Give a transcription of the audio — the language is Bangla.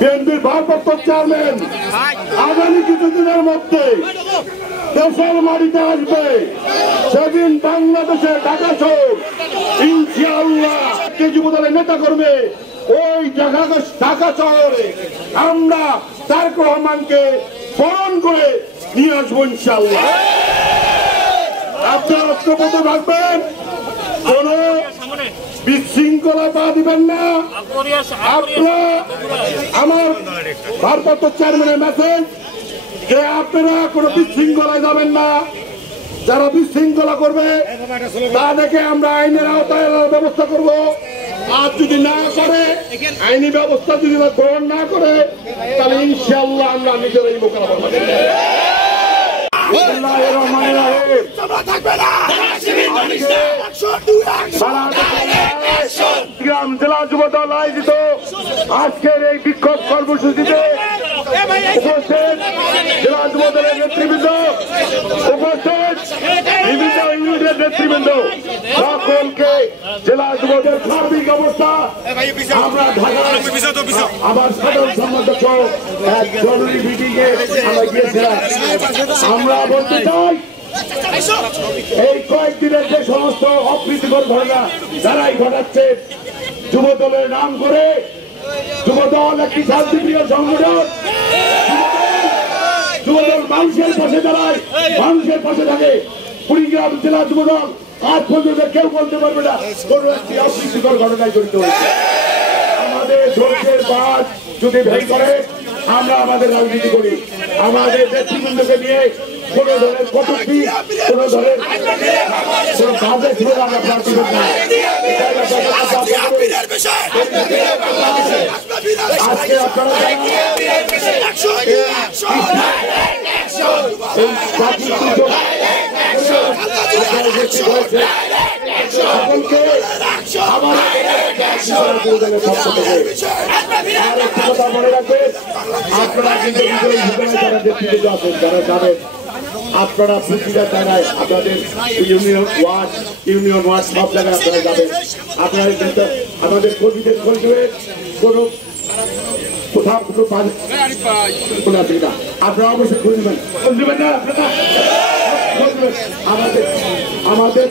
বিএনপির ভারপ্রাপ্ত চেয়ারম্যান আগামী কিছুদিনের মধ্যে দেশের মাটিতে আসবে। সেদিন বাংলাদেশে ঢাকা শহর ইনশাআল্লাহ যুবদলের নেতা করবে। ওই ঢাকা শহরে আমরা তারেক রহমানকে বরণ করে নিয়ে আসবো ইনশাআল্লাহ। আপনারা ঐক্যবদ্ধ থাকবেন, কোন বিশৃঙ্খলা পা দিবেন না। আপনারা আমার ভারপ্রাপ্ত চেয়ারম্যানের মেসেজ যে আপনারা কোনো বিশৃঙ্খলায় যাবেন না। যারা বিশৃঙ্খলা করবে তাদেরকে আমরা আইনের আওতায় ব্যবস্থা করব। আর যদি না করে, আইনি ব্যবস্থা যদি গ্রহণ না করে, তাহলে ইনশাআল্লাহ আমরা নিজেরাই মোকাবিলা করব। জেলা যুবদল আয়োজিত আজকের এই বিক্ষোভ কর্মসূচিতে উপস্থিত জেলা যুবদলের নেতৃবৃন্দ, উপস্থিত বিভিন্ন ইউনিটের নেতৃবৃন্দ, সকলকে জেলা যুবদলের সার্বিক অবস্থা আমরা আমার সাধারণ সম্পাদক এক জরুরি মিটিং এ আমরা গিয়েছিলাম। আমরা বলতে চাই, এই কয়েকদিনের যে সমস্ত অপ্রীতিকর ঘটনা যারাই ঘটাচ্ছে, যুবদলের নাম করে, যুবদল একটি শান্তিপ্রিয় সংগঠন, যুবদল মানুষের পাশে দাঁড়ায়, মানুষের পাশে থাকে। কুড়িগ্রাম জেলা যুবদল আজ পর্যন্ত কেউ বলতে পারবে না কোন একটি অপ্রীতিকর ঘটনায় জড়িত হয়েছে। আমাদের ধৈর্যের বাদ যদি ভেঙে করে আমরা আমাদের রাজনীতি করি। আমাদের নেতৃবৃন্দকে নিয়ে কোন ধরনের কটূক্তি, কোন ধরনের কোন কাজে ছিল আমরা প্রার্থী করি না। আজকে আপনারা সকলকে আমার কথা মনে রাখবেন, আপনারা কিন্তু যারা নেতৃত্বে আছেন, যারা যাবেন, আপনারা প্রতিটা জায়গায় আপনাদের ইউনিয়ন ওয়ার্ড সব জায়গায় আপনারা যাবেন। আপনারা আমাদের কর্মীদের খোঁজ দেবেন, কোনো কোথাও কোনো আছে না, আপনারা অবশ্যই খোঁজ দেবেন। খোঁজ দেবেন না আপনারা, আমাদের